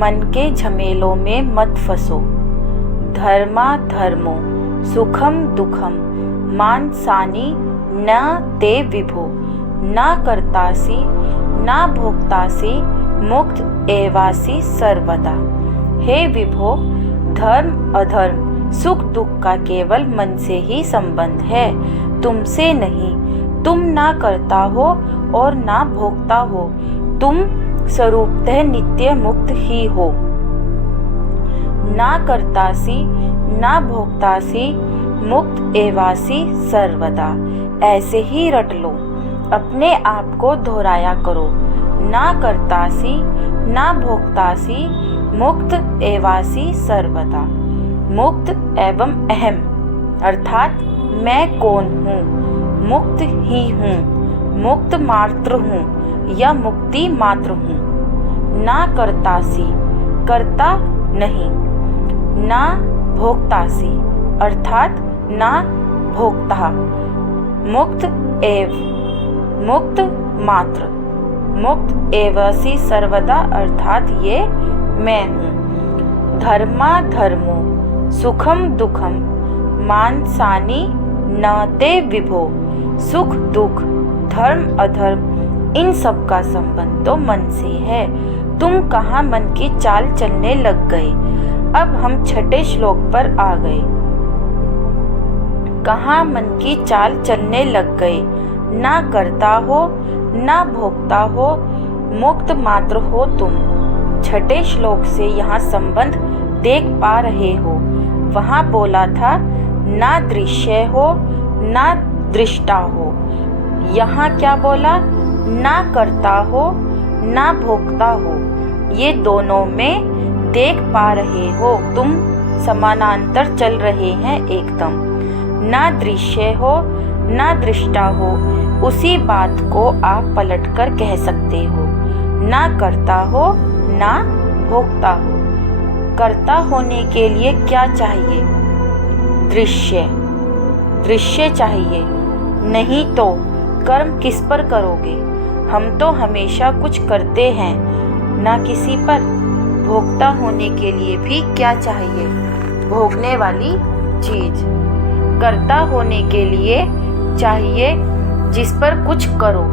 मन के झमेलों में मत फंसो। धर्माधर्मो सुखम दुखम मानसानि न ते विभो। न कर्तासि न भोक्तासि मुक्त एवासि सर्वदा। हे विभो, धर्म अधर्म सुख दुख का केवल मन से ही संबंध है, तुमसे नहीं। तुम ना करता हो और ना भोगता हो, तुम स्वरूपतः नित्य मुक्त ही हो। ना करतासी ना भोक्तासी मुक्त एवासी सर्वदा। ऐसे ही रट लो, अपने आप को दोहराया करो। ना करतासी ना भोक्तासी मुक्त एवासी सर्वदा। मुक्त एवं अहम अर्थात मैं कौन हूँ, मुक्त ही हूँ, मुक्त मात्र हूँ या मुक्ति मात्र हूँ। ना करतासी करता नहीं, ना भोक्तासी अर्थात ना भोक्ता, मुक्त एव मुक्त मात्र, मुक्त एवासी सर्वदा अर्थात ये मैं हूँ। धर्माधर्मो सुखम दुखम मानसानि न ते विभो। सुख दुख धर्म अधर्म इन सब का संबंध तो मन से है, तुम कहाँ मन की चाल चलने लग गए। अब हम छठे श्लोक पर आ गए। कहाँ मन की चाल चलने लग गए। ना करता हो ना भोगता हो, मुक्त मात्र हो तुम। छठे श्लोक से यहाँ संबंध देख पा रहे हो। वहाँ बोला था ना दृश्य हो ना दृष्टा हो, यहाँ क्या बोला, ना करता हो ना भोगता हो। ये दोनों में देख पा रहे हो तुम, समानांतर चल रहे हैं एकदम। ना दृश्य हो ना दृष्टा हो, उसी बात को आप पलटकर कह सकते हो। ना करता हो ना भोगता हो। कर्ता होने के लिए क्या चाहिए, दृश्य, दृश्य चाहिए, नहीं तो कर्म किस पर करोगे। हम तो हमेशा कुछ करते हैं, ना किसी पर। भोक्ता होने के लिए भी क्या चाहिए, भोगने वाली चीज। कर्ता होने के लिए चाहिए जिस पर कुछ करो,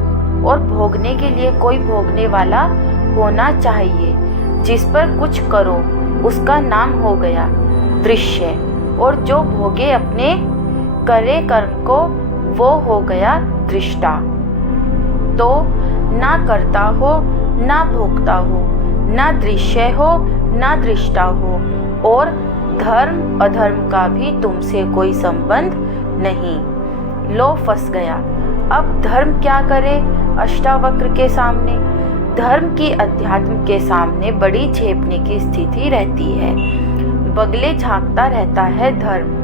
और भोगने के लिए कोई भोगने वाला होना चाहिए जिस पर कुछ करो, उसका नाम हो गया दृश्य। और जो भोगे अपने करे कर्म को, वो हो गया दृष्टा। तो ना करता हो ना भोगता हो, ना दृश्य हो ना दृष्टा हो, और धर्म अधर्म का भी तुमसे कोई संबंध नहीं। लो फंस गया। अब धर्म क्या करे अष्टावक्र के सामने। धर्म की अध्यात्म के सामने बड़ी झेपने की स्थिति रहती है, बगले झांकता रहता है धर्म।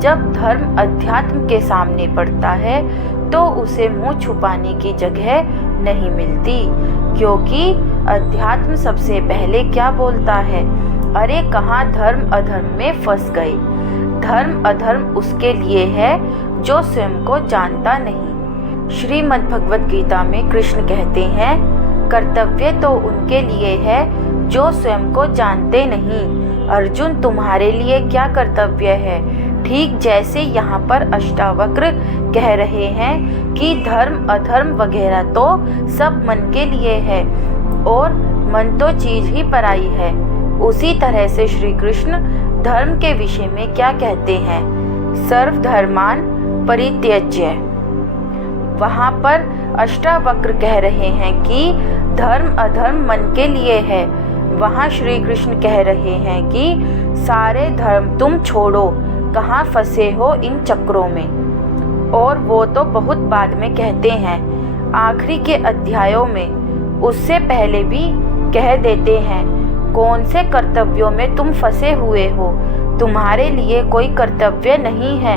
जब धर्म अध्यात्म के सामने पड़ता है तो उसे मुंह छुपाने की जगह नहीं मिलती, क्योंकि अध्यात्म सबसे पहले क्या बोलता है, अरे कहाँ धर्म अधर्म में फंस गए। धर्म अधर्म उसके लिए है जो स्वयं को जानता नहीं। श्रीमद् भगवत गीता में कृष्ण कहते हैं, कर्तव्य तो उनके लिए है जो स्वयं को जानते नहीं। अर्जुन, तुम्हारे लिए क्या कर्तव्य है। ठीक जैसे यहाँ पर अष्टावक्र कह रहे हैं कि धर्म अधर्म वगैरह तो सब मन के लिए है, और मन तो चीज ही पराई है। उसी तरह से श्री कृष्ण धर्म के विषय में क्या कहते हैं, सर्वधर्मान परित्यज्य। वहाँ पर अष्टावक्र कह रहे हैं कि धर्म अधर्म मन के लिए है। वहाँ श्री कृष्ण कह रहे हैं कि सारे धर्म तुम छोड़ो, कहाँ फंसे हो इन चक्रों में। और वो तो बहुत बाद में कहते हैं, आखिरी के अध्यायों में। उससे पहले भी कह देते हैं, कौन से कर्तव्यों में तुम फंसे हुए हो। तुम्हारे लिए कोई कर्तव्य नहीं है,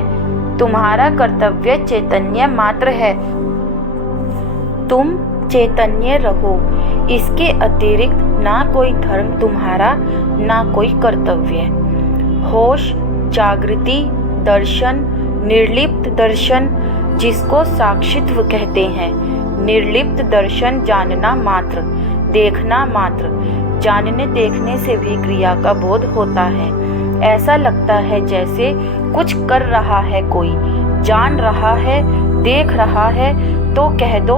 तुम्हारा कर्तव्य चैतन्य मात्र है। तुम चैतन्य रहो, इसके अतिरिक्त ना कोई धर्म तुम्हारा, ना कोई कर्तव्य। होश, जागृति, दर्शन, निर्लिप्त दर्शन, जिसको साक्षित्व कहते हैं। निर्लिप्त दर्शन जानना मात्र, देखना मात्र, जानने देखने से भी क्रिया का बोध होता है। ऐसा लगता है जैसे कुछ कर रहा है कोई, जान रहा है, देख रहा है, तो कह दो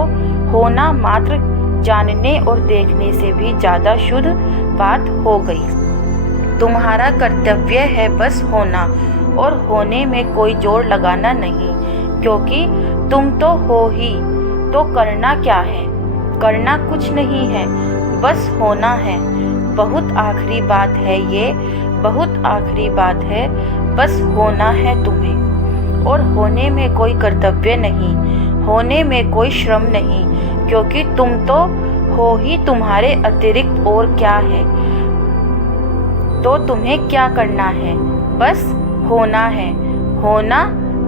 होना मात्र जानने और देखने से भी ज़्यादा शुद्ध बात हो गई। तुम्हारा कर्तव्य है बस होना, और होने में कोई जोर लगाना नहीं, क्योंकि तुम तो हो ही। तो करना क्या है? करना कुछ नहीं है, बस होना है। बहुत आखिरी बात है ये, बहुत आखिरी बात है, बस होना है तुम्हें। और होने में कोई कर्तव्य नहीं, होने में कोई श्रम नहीं, क्योंकि तुम तो हो ही। तुम्हारे अतिरिक्त और क्या है? तो तुम्हें क्या करना है? बस होना है। होना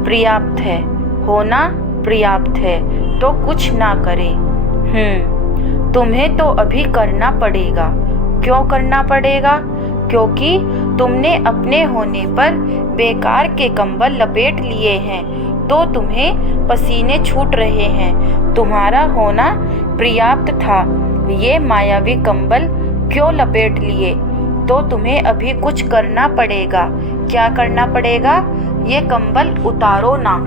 पर्याप्त है, होना पर्याप्त है, तो कुछ ना करे। तुम्हें तो अभी करना पड़ेगा। क्यों करना पड़ेगा? क्योंकि तुमने अपने होने पर बेकार के कंबल लपेट लिए हैं, तो तुम्हें पसीने छूट रहे हैं। तुम्हारा होना पर्याप्त था, ये मायावी कंबल क्यों लपेट लिए? तो तुम्हें अभी कुछ करना पड़ेगा। क्या करना पड़ेगा? ये कंबल उतारो ना।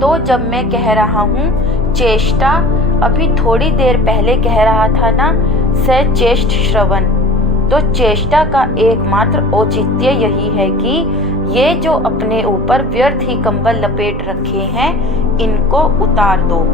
तो जब मैं कह रहा हूँ चेष्टा, अभी थोड़ी देर पहले कह रहा था ना सचेष्ट श्रवण, तो चेष्टा का एकमात्र औचित्य यही है कि ये जो अपने ऊपर व्यर्थ ही कंबल लपेट रखे हैं, इनको उतार दो।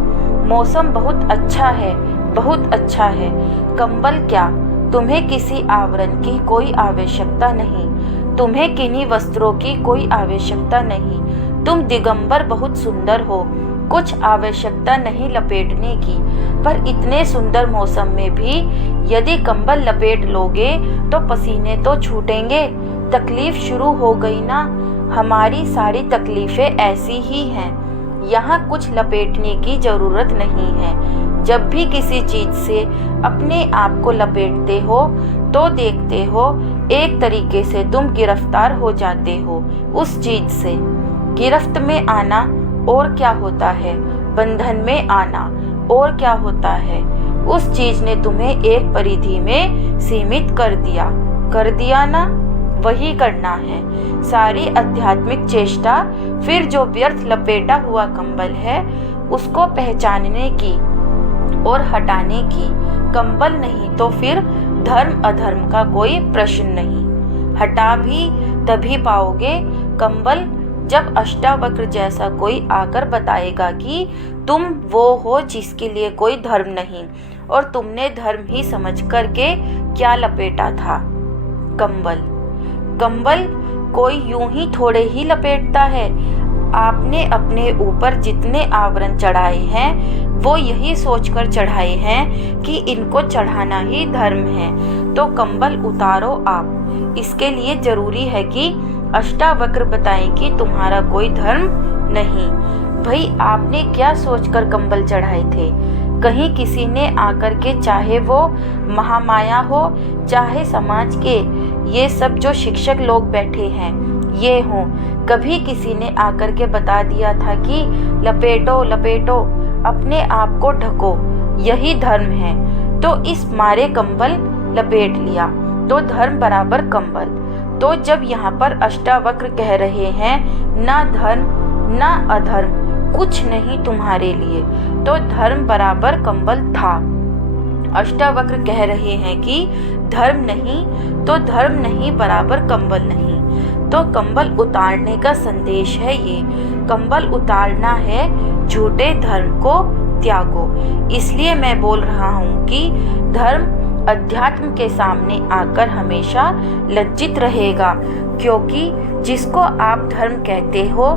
मौसम बहुत अच्छा है, बहुत अच्छा है। कंबल क्या, तुम्हें किसी आवरण की कोई आवश्यकता नहीं, तुम्हें किन्हीं वस्त्रों की कोई आवश्यकता नहीं। तुम दिगंबर बहुत सुंदर हो, कुछ आवश्यकता नहीं लपेटने की। पर इतने सुंदर मौसम में भी यदि कंबल लपेट लोगे तो पसीने तो छूटेंगे। तकलीफ शुरू हो गई ना। हमारी सारी तकलीफ़ें ऐसी ही हैं। यहाँ कुछ लपेटने की ज़रूरत नहीं है। जब भी किसी चीज़ से अपने आप को लपेटते हो तो देखते हो एक तरीके से तुम गिरफ्तार हो जाते हो उस चीज़ से। गिरफ्त में आना और क्या होता है, बंधन में आना और क्या होता है। उस चीज़ ने तुम्हें एक परिधि में सीमित कर दिया ना। वही करना है। सारी आध्यात्मिक चेष्टा फिर जो व्यर्थ लपेटा हुआ कंबल है उसको पहचानने की और हटाने की। कंबल नहीं तो फिर धर्म अधर्म का कोई प्रश्न नहीं। हटा भी तभी पाओगे कंबल जब अष्टावक्र जैसा कोई आकर बताएगा कि तुम वो हो जिसके लिए कोई धर्म नहीं, और तुमने धर्म ही समझ करके क्या लपेटा था, कंबल। कंबल कोई यूं ही थोड़े ही लपेटता है। आपने अपने ऊपर जितने आवरण चढ़ाए हैं वो यही सोचकर चढ़ाए हैं कि इनको चढ़ाना ही धर्म है। तो कंबल उतारो आप। इसके लिए जरूरी है कि अष्टावक्र बताएं कि तुम्हारा कोई धर्म नहीं। भाई आपने क्या सोचकर कंबल चढ़ाए थे? कहीं किसी ने आकर के, चाहे वो महामाया हो चाहे समाज के ये सब जो शिक्षक लोग बैठे हैं ये हों, कभी किसी ने आकर के बता दिया था कि लपेटो लपेटो, अपने आप को ढको, यही धर्म है। तो इस मारे कंबल लपेट लिया तो धर्म बराबर कंबल। तो जब यहाँ पर अष्टावक्र कह रहे हैं ना धर्म ना अधर्म कुछ नहीं तुम्हारे लिए, तो धर्म बराबर कंबल था। अष्टावक्र कह रहे हैं कि धर्म नहीं, तो धर्म नहीं बराबर कंबल नहीं। तो कंबल उतारने का संदेश है ये। कंबल उतारना है, झूठे धर्म को त्यागो। इसलिए मैं बोल रहा हूँ कि धर्म अध्यात्म के सामने आकर हमेशा लज्जित रहेगा, क्योंकि जिसको आप धर्म कहते हो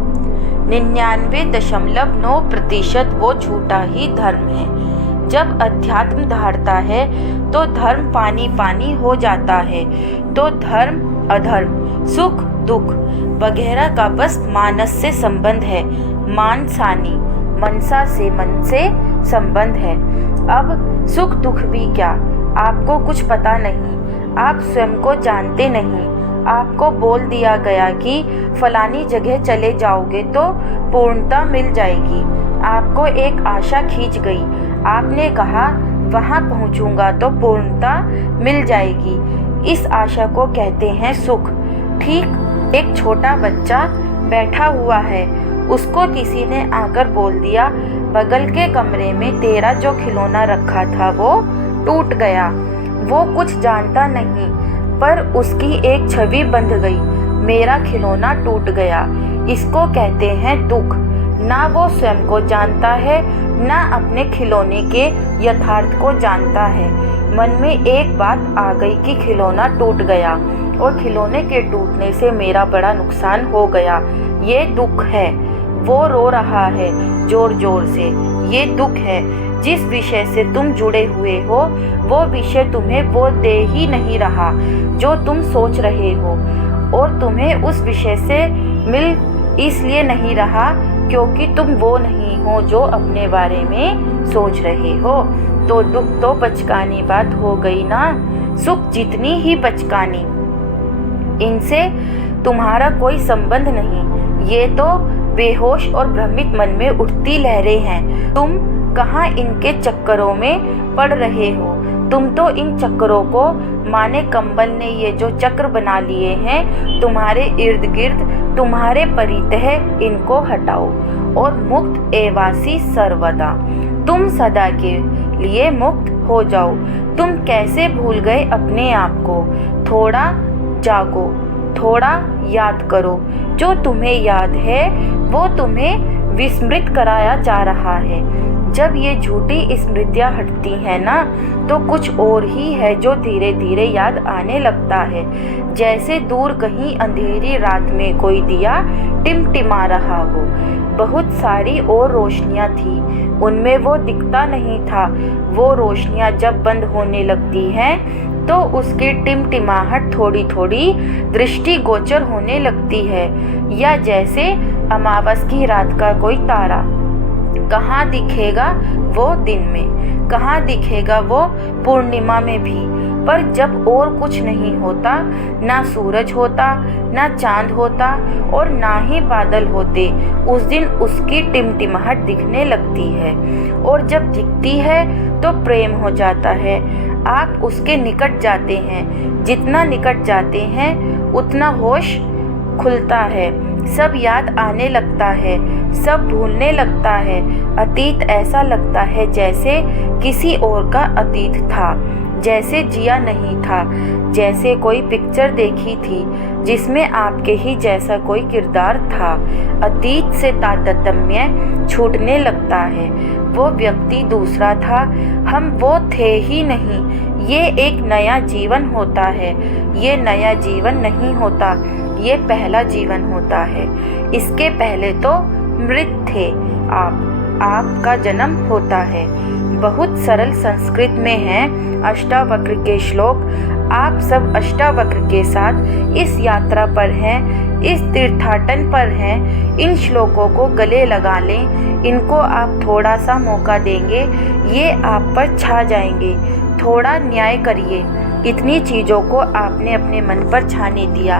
99.9% वो झूठा ही धर्म है। जब अध्यात्म धारता है तो धर्म पानी पानी हो जाता है। तो धर्म अधर्म सुख दुख वगैरह का बस मानस से संबंध है, मानसानी मनसा से मन से संबंध है। अब सुख दुख भी क्या, आपको कुछ पता नहीं, आप स्वयं को जानते नहीं। आपको बोल दिया गया कि फलानी जगह चले जाओगे तो पूर्णता मिल जाएगी। आपको एक आशा खींच गई, आपने कहा वहाँ पहुँचूंगा तो पूर्णता मिल जाएगी। इस आशा को कहते हैं सुख। ठीक एक छोटा बच्चा बैठा हुआ है, उसको किसी ने आकर बोल दिया, बगल के कमरे में तेरा जो खिलौना रखा था वो टूट गया। वो कुछ जानता नहीं, पर उसकी एक छवि बंध गई, मेरा खिलौना टूट गया। इसको कहते हैं दुख। ना वो स्वयं को जानता है, ना अपने खिलौने के यथार्थ को जानता है। मन में एक बात आ गई कि खिलौना टूट गया और खिलौने के टूटने से मेरा बड़ा नुकसान हो गया। ये दुख है। वो रो रहा है जोर जोर से। ये दुख है। जिस विषय से तुम जुड़े हुए हो वो विषय तुम्हें वो दे ही नहीं रहा जो तुम सोच रहे हो, और तुम्हें उस विषय से मिल इसलिए नहीं रहा क्योंकि तुम वो नहीं हो जो अपने बारे में सोच रहे हो। तो दुख तो बचकानी बात हो गई ना, सुख जितनी ही बचकानी। इनसे तुम्हारा कोई संबंध नहीं। ये तो बेहोश और भ्रमित मन में उठती लहरें हैं। तुम कहाँ इनके चक्करों में पड़ रहे हो? तुम तो इन चक्करों को माने कंबल ने ये जो चक्र बना लिए हैं तुम्हारे इर्द गिर्द, तुम्हारे परितः इनको हटाओ और मुक्त एवासी सर्वदा। तुम सदा के लिए मुक्त हो जाओ। तुम कैसे भूल गए अपने आप को? थोड़ा जागो, थोड़ा याद करो। जो तुम्हें याद है वो तुम्हें विस्मृत कराया जा रहा है। जब ये झूठी स्मृतियाँ हटती हैं ना, तो कुछ और ही है जो धीरे धीरे याद आने लगता है। जैसे दूर कहीं अंधेरी रात में कोई दिया टिमटिमा रहा हो। बहुत सारी और रोशनियाँ थी, उनमें वो दिखता नहीं था। वो रोशनियाँ जब बंद होने लगती हैं तो उसकी टिमटिमाहट थोड़ी थोड़ी दृष्टिगोचर होने लगती है, या जैसे अमावस की रात का कोई तारा। कहाँ दिखेगा वो दिन में, कहाँ दिखेगा वो पूर्णिमा में भी। पर जब और कुछ नहीं होता, ना सूरज होता, ना चांद होता और ना ही बादल होते, उस दिन उसकी टिमटिमाहट दिखने लगती है। और जब दिखती है तो प्रेम हो जाता है। आप उसके निकट जाते हैं। जितना निकट जाते हैं उतना होश खुलता है। सब याद आने लगता है, सब भूलने लगता है। अतीत ऐसा लगता है जैसे किसी और का अतीत था, जैसे जिया नहीं था, जैसे कोई पिक्चर देखी थी जिसमें आपके ही जैसा कोई किरदार था। अतीत से तारतम्य छूटने लगता है। वो व्यक्ति दूसरा था, हम वो थे ही नहीं। ये एक नया जीवन होता है। ये नया जीवन नहीं होता, ये पहला जीवन होता है। इसके पहले तो मृत थे आपका जन्म होता है। बहुत सरल संस्कृत में है अष्टावक्र के श्लोक। आप सब अष्टावक्र के साथ इस यात्रा पर हैं, इस तीर्थाटन पर हैं। इन श्लोकों को गले लगा लें। इनको आप थोड़ा सा मौका देंगे, ये आप पर छा जाएंगे। थोड़ा न्याय करिए। इतनी चीज़ों को आपने अपने मन पर छाने दिया,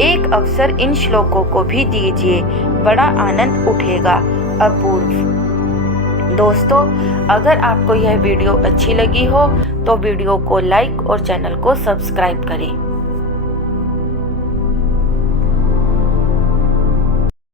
एक अवसर इन श्लोकों को भी दीजिए, बड़ा आनंद उठेगा। अपूर्व। दोस्तों, अगर आपको यह वीडियो अच्छी लगी हो तो वीडियो को लाइक और चैनल को सब्सक्राइब करें।